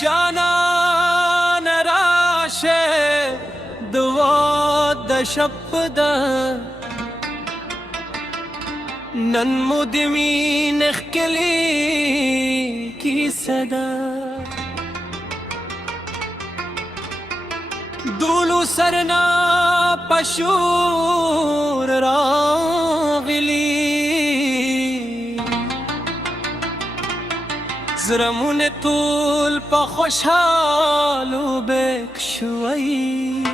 جانان راشه دوا د شپ ده نن مدمي نخکلی کی صدا دولو سرنا پشور راغلی زرمون طول پا خوشحالو بکشوی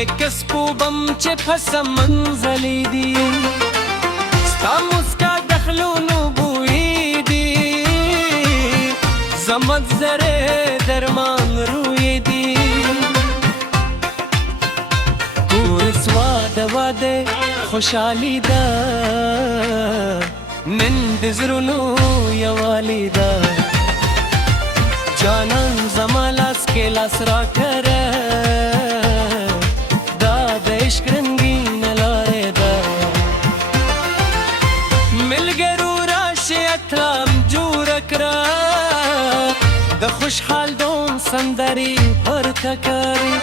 لکسپو بم چه پس منزلی دی ستا مسکا دخلونو بوئی دی زمت زره درمان روی دی کورس واده واده خوشحالی دا نند زرونو یوالی دا جانان زما لاس کے لاس را کرے عشق رنگین لائے دا مل گرو راشی اترام جورک را دا خوشحال دوم سندری پر تکاری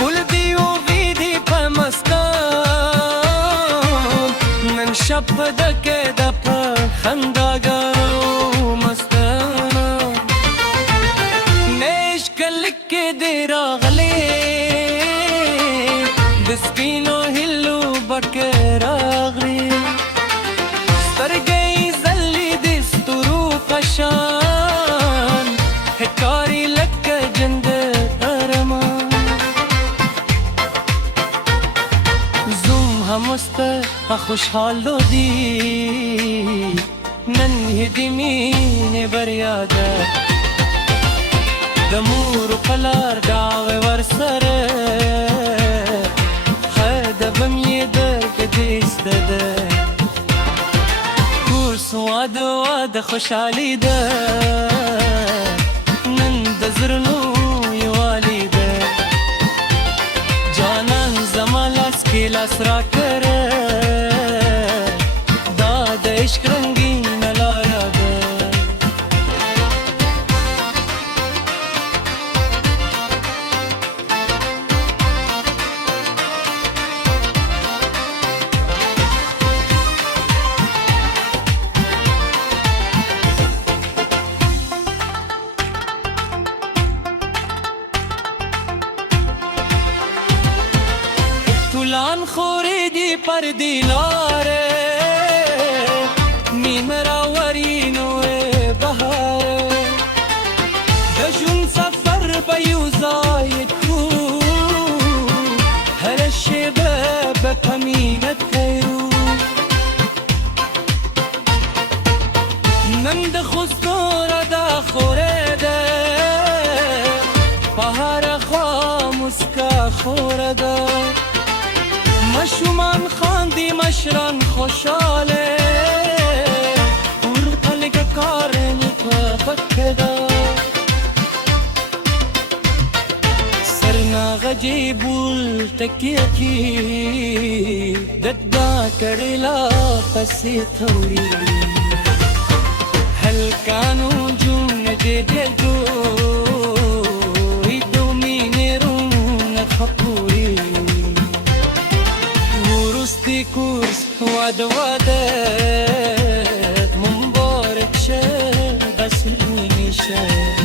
بلدی و ویدی پا مستان من شب دکے دا پا خنداگارو مستان نیشک لکی دی راغلی دسپینو هلو بکر آغری سترگئی زلی دستورو پشان حکاری لک جند ارمان زوم همست خوشحالو دی نن هدیمین بریاده دمور پلار داغ ورسره کورس واده واده خوشحالی ده نن د زرنو یوالی ده جانان زما لاس کی لاس را کره دا د عشق رنگین لایا ده طولان خوری دی پر دیلاره نیم راورینو بهاره دجون سفر بیوزای کو هر شبه بپمینت کیرو نند خستور دا خوره ده پهار خواه مسکا خوره ده مشومان خاندی مشران خوشاله اور قلق کارنی پفکدا سرنا غجیبول تکیتی ددا کڑلا پسی تھوری هلکانو جون دے دے جو ایدو مینرون خطوری ورستی کورس واده واده مبارک شه بس میشه